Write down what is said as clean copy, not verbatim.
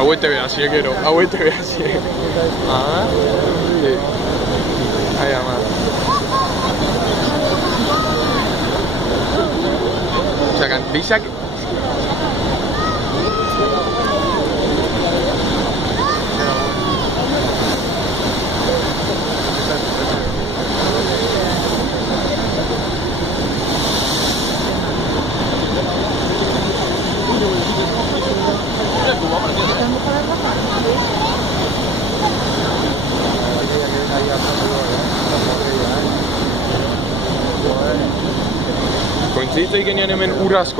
Avui te ve així, que no. Avui te ve així. Ah, sí. Ai, ama. O sea, que deixa que... Kointzitza ikenean hemen ur asko.